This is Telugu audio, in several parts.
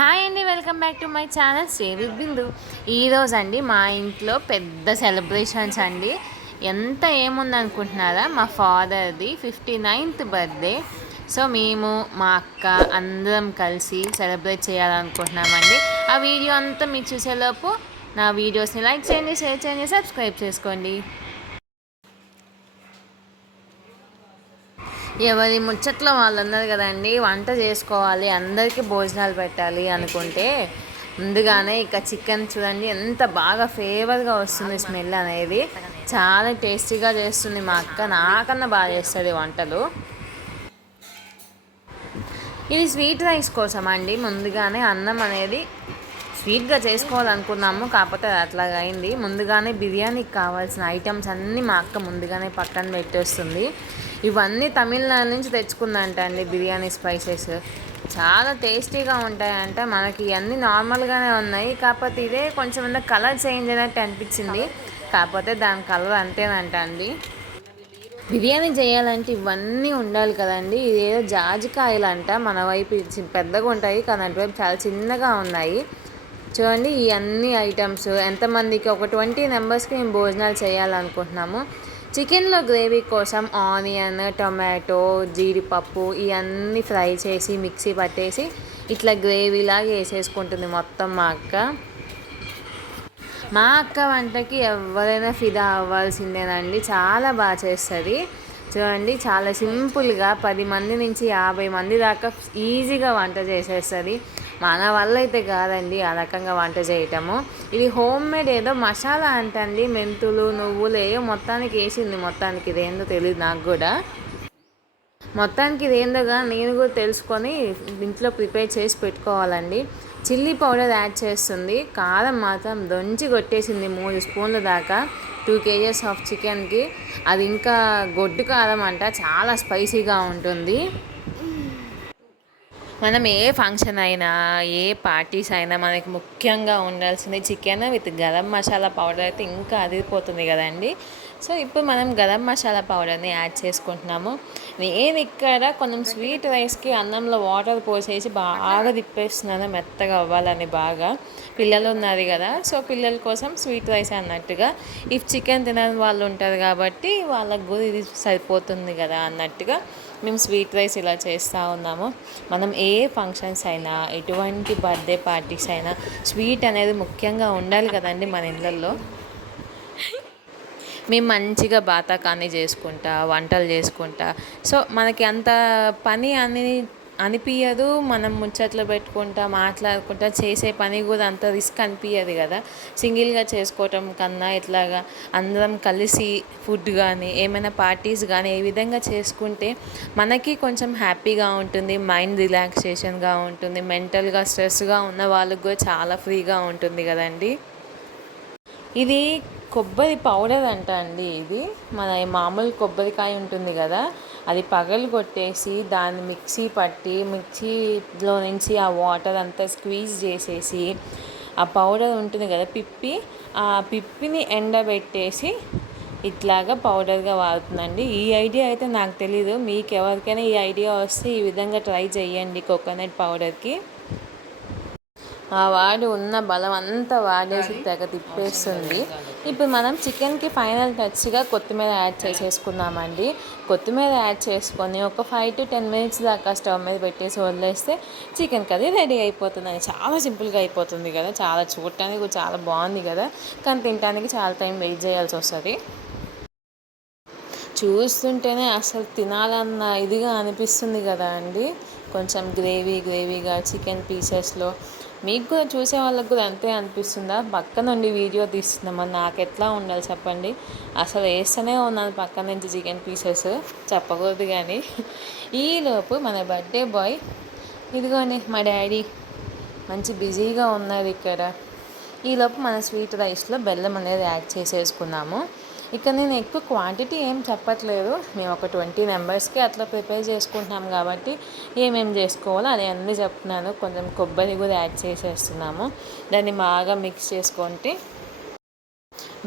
హాయ్ అండి, welcome back to my channel stay with Bindu. ఈరోజు అండి మా ఇంట్లో పెద్ద సెలబ్రేషన్స్ అండి. ఎంత ఏముందనుకుంటున్నారా, మా ఫాదర్ది 59th బర్త్డే. సో మేము మా అక్క అందరం కలిసి సెలబ్రేట్ చేయాలనుకుంటున్నామండి. ఆ వీడియో అంతా మీరు చూసేలోపు నా వీడియోస్ని లైక్ చేయండి, షేర్ చేయండి, సబ్స్క్రైబ్ చేసుకోండి. ఎవరి ముచ్చట్లో వాళ్ళు ఉన్నారు కదండి. వంట చేసుకోవాలి, అందరికీ భోజనాలు పెట్టాలి అనుకుంటే ముందుగానే ఇక చికెన్ చూడండి ఎంత బాగా ఫేవర్గా వస్తుంది. స్మెల్ అనేది చాలా టేస్టీగా చేస్తుంది మా అక్క. నాకన్నా బాగా చేస్తుంది వంటలు. ఇది స్వీట్ రైస్ కోసం అండి. ముందుగానే అన్నం అనేది స్వీట్గా చేసుకోవాలనుకున్నాము, కాకపోతే అది అట్లాగా అయింది. ముందుగానే బిర్యానీకి కావాల్సిన ఐటమ్స్ అన్నీ మా అక్క ముందుగానే పక్కన పెట్టేస్తుంది. ఇవన్నీ తమిళనాడు నుంచి తెచ్చుకుందంట అండి. బిర్యానీ స్పైసెస్ చాలా టేస్టీగా ఉంటాయంట. మనకి ఇవన్నీ నార్మల్గానే ఉన్నాయి, కాకపోతే ఇదే కొంచెం కలర్ చేంజ్ అయినట్టు అనిపించింది. కాకపోతే దాని కలర్ అంతేనంట అండి. బిర్యానీ చేయాలంటే ఇవన్నీ ఉండాలి కదండి. ఇదేదో జాజికాయలు అంట, మన వైపు పెద్దగా ఉంటాయి కానీ అటువైపు చాలా చిన్నగా ఉన్నాయి. చూడండి ఈ అన్ని ఐటమ్స్ ఎంతమందికి, ఒక 20 మెంబర్స్కి మేము భోజనాలు చేయాలనుకుంటున్నాము. చికెన్లో గ్రేవీ కోసం ఆనియన్, టొమాటో, జీడిపప్పు ఇవన్నీ ఫ్రై చేసి మిక్సీ పట్టేసి ఇట్లా గ్రేవీలాగా వేసేసుకుంటుంది మొత్తం మా అక్క. మా అక్క వంటకి ఎవరైనా ఫిదా అవ్వాల్సిందేనండి. చాలా బాగా చేస్తుంది. చూడండి చాలా సింపుల్గా 10 మంది నుంచి 50 మంది దాకా ఈజీగా వంట చేసేస్తుంది. మన వల్ల అయితే కాదండి ఆ రకంగా వంట చేయటము. ఇది హోమ్ మేడ్ ఏదో మసాలా అంటండి, మెంతులు నువ్వులు ఏయో మొత్తానికి వేసింది. మొత్తానికి ఇదేందో తెలియదు నాకు కూడా. మొత్తానికి ఇదేందోగా నేను కూడా తెలుసుకొని ఇంట్లో ప్రిపేర్ చేసి పెట్టుకోవాలండి. చిల్లీ పౌడర్ యాడ్ చేస్తుంది. కారం మాత్రం దొంచి కొట్టేసింది 3 స్పూన్ల దాకా. 2 kgs ఆఫ్ చికెన్కి. అది ఇంకా గొడ్డు కారం అంట, చాలా స్పైసీగా ఉంటుంది. మనం ఏ ఫంక్షన్ అయినా ఏ పార్టీస్ అయినా మనకి ముఖ్యంగా ఉండాల్సింది chicken with garam masala powder అయితే ఇంకా అదిరిపోతుంది కదండి. సో ఇప్పుడు మనం గరం మసాలా పౌడర్ని యాడ్ చేసుకుంటున్నాము. నేను ఇక్కడ కొంచెం స్వీట్ రైస్కి అన్నంలో వాటర్ పోసేసి బాగా తిప్పేస్తున్నాను మెత్తగా అవ్వాలని. బాగా పిల్లలు ఉన్నారు కదా, సో పిల్లల కోసం స్వీట్ రైస్ అన్నట్టుగా. ఇఫ్ చికెన్ తినని వాళ్ళు ఉంటారు కాబట్టి వాళ్ళకు కూడా ఇది సరిపోతుంది కదా అన్నట్టుగా మేము స్వీట్ రైస్ ఇలా చేస్తూ ఉన్నాము. మనం ఏ ఫంక్షన్స్ అయినా ఎటువంటి బర్త్డే పార్టీస్ అయినా స్వీట్ అనేది ముఖ్యంగా ఉండాలి కదండి మన ఇళ్ళల్లో. మేము మంచిగా బాతాకానీ చేసుకుంటా, వంటలు చేసుకుంటా. సో మనకి అంత పని అనిపించదు. మనం ముచ్చట్లు పెట్టుకుంటా మాట్లాడుకుంటా చేసే పని కూడా అంత రిస్క్ అనిపించదు కదా. సింగిల్గా చేసుకోవటం కన్నా ఇట్లాగా అందరం కలిసి ఫుడ్ కానీ ఏమైనా పార్టీస్ కానీ ఏ విధంగా చేసుకుంటే మనకి కొంచెం హ్యాపీగా ఉంటుంది, మైండ్ రిలాక్సేషన్గా ఉంటుంది, మెంటల్గా స్ట్రెస్గా ఉన్న వాళ్ళకు కూడా చాలా ఫ్రీగా ఉంటుంది కదండి. ఇది కొబ్బరి పౌడర్ అంట అండి. ఇది మన మామూలు కొబ్బరికాయ ఉంటుంది కదా, అది పగలు కొట్టేసి దాన్ని మిక్సీ పట్టి మిక్సీలో నుంచి ఆ వాటర్ అంతా స్క్వీజ్ చేసేసి ఆ పౌడర్ ఉంటుంది కదా పిప్పి, ఆ పిప్పిని ఎండబెట్టేసి ఇట్లాగా పౌడర్గా వాడుతుందండి. ఈ ఐడియా అయితే నాకు తెలీదు. మీకు ఎవరికైనా ఈ ఐడియా వస్తే ఈ విధంగా ట్రై చేయండి కోకోనట్ పౌడర్కి. ఆ వాడి ఉన్న బలం అంతా వాడేసి తెగ తిప్పేస్తుంది. ఇప్పుడు మనం చికెన్కి ఫైనల్ టచ్గా కొత్తిమీర యాడ్ చేసేసుకున్నామండి. కొత్తిమీర యాడ్ చేసుకొని ఒక 5 to 10 minutes దాకా స్టవ్ మీద పెట్టేసి వదిలేస్తే చికెన్ కర్రీ రెడీ అయిపోతుందండి. చాలా సింపుల్గా అయిపోతుంది కదా, చాలా చూడటానికి చాలా బాగుంది కదా, కానీ తినడానికి చాలా టైం వెయిట్ చేయాల్సి వస్తుంది. చూస్తుంటేనే అసలు తినాలన్న ఇదిగా అనిపిస్తుంది కదా అండి. కొంచెం గ్రేవీగా చికెన్ పీసెస్లో. మీకు కూడా చూసే వాళ్ళకు కూడా అంతే అనిపిస్తుందా? పక్క నుండి వీడియో తీస్తున్నామని నాకు ఎట్లా ఉండాలి చెప్పండి. అసలు వేస్తూనే ఉన్నాను పక్క నుంచి చికెన్ పీసెస్, చెప్పకూడదు కానీ. ఈలోపు మన బర్త్డే బాయ్ ఇదిగోండి మా డాడీ మంచి బిజీగా ఉన్నారు ఇక్కడ. ఈలోపు మన స్వీట్ రైస్లో బెల్లం అనేది యాడ్ చేసేసుకున్నాము. ఇక్కడ నేను ఎక్కువ క్వాంటిటీ ఏం చెప్పట్లేదు, మేము ఒక 20 మెంబర్స్కి అట్లా ప్రిపేర్ చేసుకుంటున్నాం కాబట్టి ఏమేమి చేసుకోవాలో అది అన్నీ చెప్తున్నాను. కొంచెం కొబ్బరి కూడా యాడ్ చేసేస్తున్నాము. దాన్ని బాగా మిక్స్ చేసుకుంటే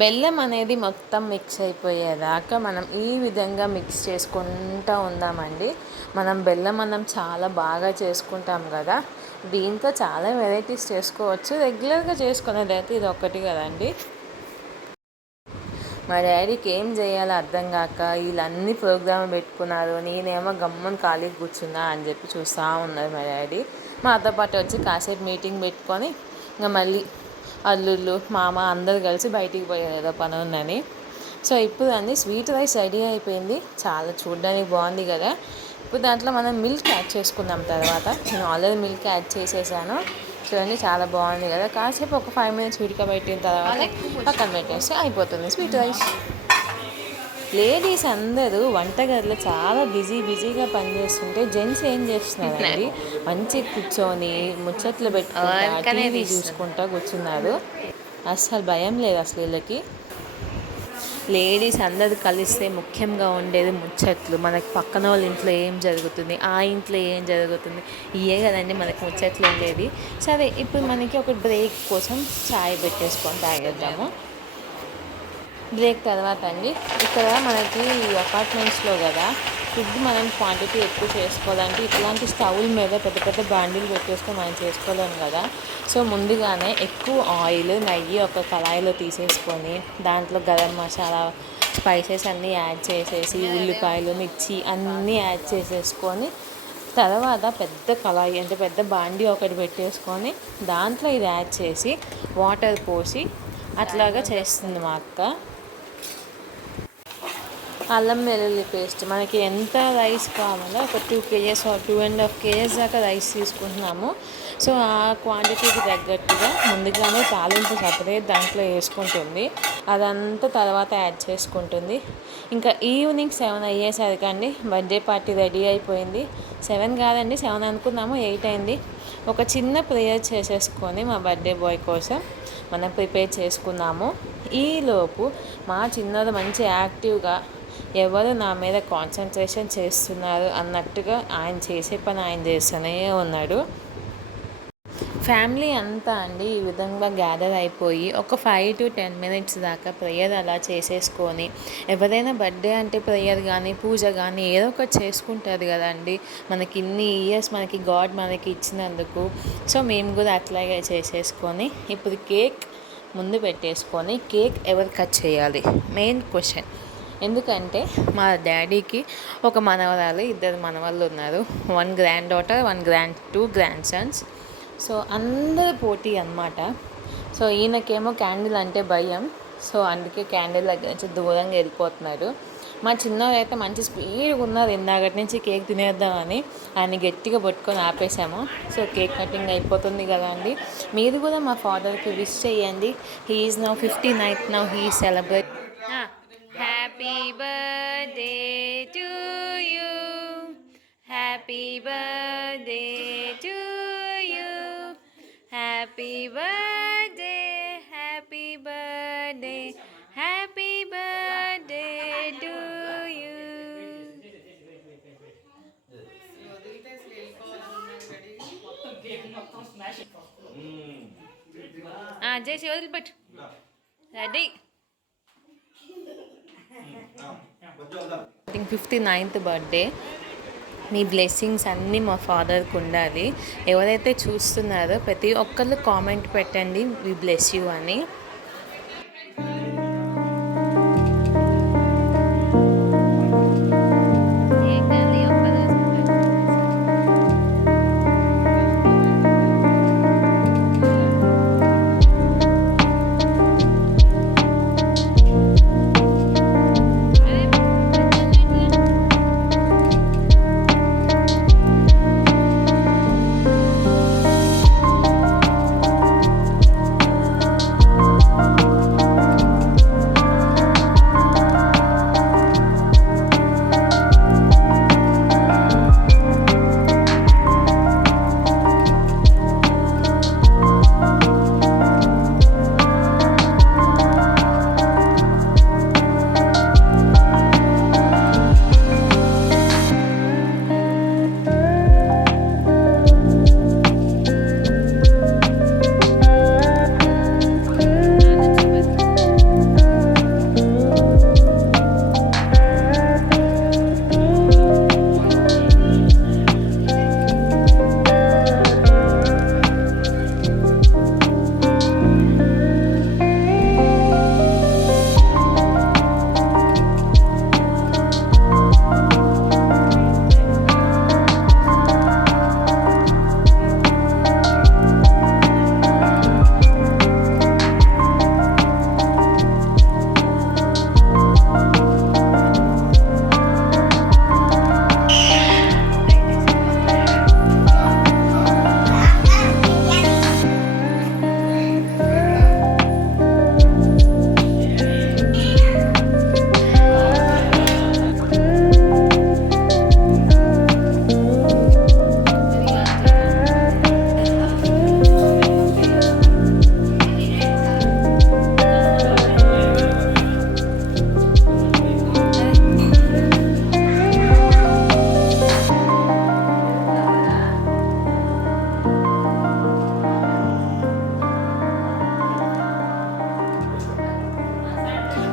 బెల్లం అనేది మొత్తం మిక్స్ అయిపోయేదాకా మనం ఈ విధంగా మిక్స్ చేసుకుంటూ ఉందామండి. మనం బెల్లం అన్నం చాలా బాగా చేసుకుంటాం కదా, దీంతో చాలా వెరైటీస్ చేసుకోవచ్చు. రెగ్యులర్గా చేసుకునేది అయితే ఇది ఒక్కటి కదండి. మా డాడీకి ఏం చేయాలో అర్థం కాక వీళ్ళన్నీ ప్రోగ్రామ్ పెట్టుకున్నారు, నేనేమో గమ్మున ఖాళీగా కూర్చున్నా అని చెప్పి చూస్తూ ఉన్నారు మా డాడీ. మాతో పాటు వచ్చి కాసేపు మీటింగ్ పెట్టుకొని ఇంకా మళ్ళీ అల్లుళ్ళు మామ అందరు కలిసి బయటికి పోయారు ఏదో పని ఉందని. సో ఇప్పుడు అన్నీ స్వీట్ రైస్ రెడీ అయిపోయింది, చాలా చూడడానికి బాగుంది కదా. ఇప్పుడు దాంట్లో మనం మిల్క్ యాడ్ చేసుకుందాం. తర్వాత నేను ఆల్రెడీ మిల్క్ యాడ్ చేసేసాను. చూడండి చాలా బాగుంది కదా. కాసేపు ఒక 5 minutes ఉడకబెట్టిన తర్వాత పక్కన పెట్టేస్తే అయిపోతుంది స్వీట్ రైస్. లేడీస్ అందరూ వంటగదిలో చాలా బిజీగా పనిచేస్తుంటే జెంట్స్ ఏం చేస్తున్నారండి, మంచిగా కూర్చొని ముచ్చట్లు పెట్టుకుంటా టీవీ చూసుకుంటా కూర్చున్నారు. అస్సలు భయం లేదు అసలు వీళ్ళకి. లేడీస్ అందరు కలిస్తే ముఖ్యంగా ఉండేది ముచ్చట్లు. మనకి పక్కన వాళ్ళ ఇంట్లో ఏం జరుగుతుంది, ఆ ఇంట్లో ఏం జరుగుతుంది, ఇవే కదండి మనకి ముచ్చట్లు ఉండేది. సరే ఇప్పుడు మనకి ఒక బ్రేక్ కోసం చాయ్ పెట్టేసుకొని తాగేద్దాము. బ్రేక్ తర్వాత అండి, ఇక్కడ మనకి అపార్ట్మెంట్స్లో కదా ఫుడ్ మనం క్వాంటిటీ ఎక్కువ చేసుకోవాలంటే ఇట్లాంటి స్టవ్ల మీద పెద్ద పెద్ద బాండీలు పెట్టేసుకొని మనం చేసుకోలేము కదా. సో ముందుగానే ఎక్కువ ఆయిల్ నెయ్యి ఒక కళాయిలో తీసేసుకొని దాంట్లో గరం మసాలా స్పైసెస్ అన్నీ యాడ్ చేసేసి ఉల్లిపాయలు మిర్చి అన్నీ యాడ్ చేసేసుకొని తర్వాత పెద్ద కళాయి అంటే పెద్ద బాండీ ఒకటి పెట్టేసుకొని దాంట్లో ఇది యాడ్ చేసి వాటర్ పోసి అట్లాగా చేస్తుంది మా అక్క. అల్లం వెల్లుల్లి పేస్ట్ మనకి ఎంత రైస్ కావాలో ఒక 2 kgs or 2.5 kgs దాకా రైస్ తీసుకుంటున్నాము. సో ఆ క్వాంటిటీకి తగ్గట్టుగా ముందుగానే తాలింపు సపరేట్ దాంట్లో వేసుకుంటుంది, అదంతా తర్వాత యాడ్ చేసుకుంటుంది. ఇంకా ఈవినింగ్ 7 అయ్యేసరికి అండి బర్త్డే పార్టీ రెడీ అయిపోయింది. 7 కాదండి 7 అనుకున్నాము, 8 అయింది. ఒక చిన్న ప్రేయర్ చేసేసుకొని మా బర్త్డే బాయ్ కోసం మనం ప్రిపేర్ చేసుకున్నాము. ఈలోపు మా చిన్నది మంచి యాక్టివ్గా ఎవరు నా మీద కాన్సన్ట్రేషన్ చేస్తున్నారు అన్నట్టుగా ఆయన చేసే పని ఆయన చేస్తూనే ఉన్నాడు. ఫ్యామిలీ అంతా అండి ఈ విధంగా గ్యాదర్ అయిపోయి ఒక 5 to 10 minutes దాకా ప్రేయర్ అలా చేసేసుకొని, ఎవరైనా బర్త్డే అంటే ప్రేయర్ కానీ పూజ కానీ ఏదో ఒకటి చేసుకుంటారు కదండి. మనకి ఇన్ని ఇయర్స్ మనకి గాడ్ మనకి ఇచ్చినందుకు. సో మేము కూడా అట్లాగే చేసేసుకొని ఇప్పుడు కేక్ ముందు పెట్టేసుకొని కేక్ ఎవరు కట్ చేయాలి మెయిన్ క్వశ్చన్. ఎందుకంటే మా డాడీకి ఒక మనవరాలు, 2 మనవాళ్ళు ఉన్నారు. 1 granddaughter, 2 grandsons. సో అందరి పోటీ అన్నమాట. సో ఈయనకేమో క్యాండిల్ అంటే భయం. సో అందుకే క్యాండిల్ దగ్గర నుంచి దూరంగా వెళ్ళిపోతున్నాడు. మా చిన్నవారు అయితే మంచి స్పీడ్గా ఉన్నారు, ఇందాకటి నుంచి కేక్ తినేద్దామని ఆయన గట్టిగా పట్టుకొని ఆపేసాము. సో కేక్ కటింగ్ అయిపోతుంది కదా అండి. మీరు కూడా మా ఫాదర్కి విష్ చేయండి. He is now 59th now he celebrate. Happy birthday to you. Happy birthday to you. Happy birthday, happy birthday, happy birthday to you. చేసి వదిలిపెట్టు. రెడీ. 59th birthday. మీ బ్లెస్సింగ్స్ అన్నీ మా ఫాదర్కి ఉండాలి. ఎవరైతే చూస్తున్నారో ప్రతి ఒక్కళ్ళు కామెంట్ పెట్టండి వి బ్లెస్ యూ అని.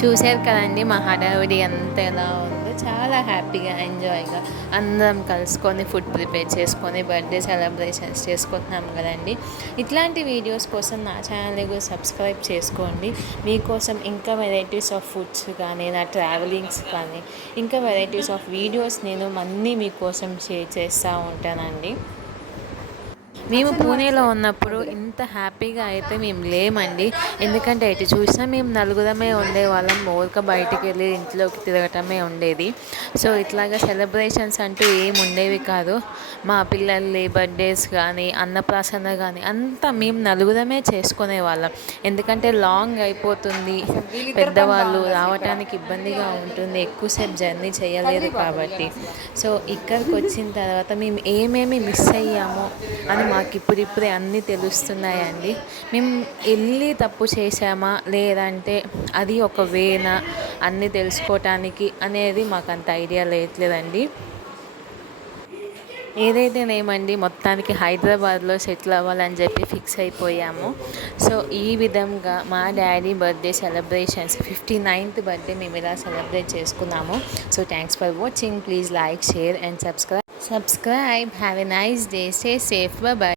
చూశారు కదండి మా హడావిడి అంత ఎలా ఉందో, చాలా హ్యాపీగా ఎంజాయ్గా అందరం కలుసుకొని ఫుడ్ ప్రిపేర్ చేసుకొని బర్త్డే సెలబ్రేషన్స్ చేసుకుంటున్నాం కదండి. ఇట్లాంటి వీడియోస్ కోసం నా ఛానల్ని కూడా సబ్స్క్రైబ్ చేసుకోండి. మీకోసం ఇంకా వెరైటీస్ ఆఫ్ ఫుడ్స్ కానీ, నా ట్రావెలింగ్స్ కానీ, ఇంకా వెరైటీస్ ఆఫ్ వీడియోస్ నేను అన్నీ మీకోసం షేర్ చేస్తూ ఉంటానండి. మేము పూణేలో ఉన్నప్పుడు ఇంత హ్యాపీగా అయితే మేము లేమండి. ఎందుకంటే ఎటు చూసినా మేము నలుగురమే ఉండేవాళ్ళం. ఊరిక బయటికి వెళ్ళి ఇంట్లోకి తిరగటమే ఉండేది. సో ఇట్లాగా సెలబ్రేషన్స్ అంటూ ఏమి ఉండేవి కాదు. మా పిల్లల్ని బర్త్డేస్ కానీ, అన్నప్రాసన కానీ అంతా మేము నలుగురమే చేసుకునే వాళ్ళం. ఎందుకంటే లాంగ్ అయిపోతుంది, పెద్దవాళ్ళు రావడానికి ఇబ్బందిగా ఉంటుంది, ఎక్కువసేపు జర్నీ చేయలేదు కాబట్టి. సో ఇక్కడికి వచ్చిన తర్వాత మేము ఏమేమి మిస్ అయ్యామో అని మాకు ఇప్పుడిప్పుడే అన్నీ తెలుస్తున్నాయండి. మేము వెళ్ళి తప్పు చేసామా, లేదంటే అది ఒక వేనా అన్నీ తెలుసుకోవటానికి అనేది మాకు అంత ఐడియా లేదండి. ఏదైతేనేమండి, మొత్తానికి హైదరాబాద్లో సెటిల్ అవ్వాలని చెప్పి ఫిక్స్ అయిపోయాము. సో ఈ విధంగా మా daddy birthday celebrations 59th birthday మేము ఇలా సెలబ్రేట్ చేసుకున్నాము. So thanks for watching. Please like, share and subscribe. Have a nice day. Stay safe. Bye bye.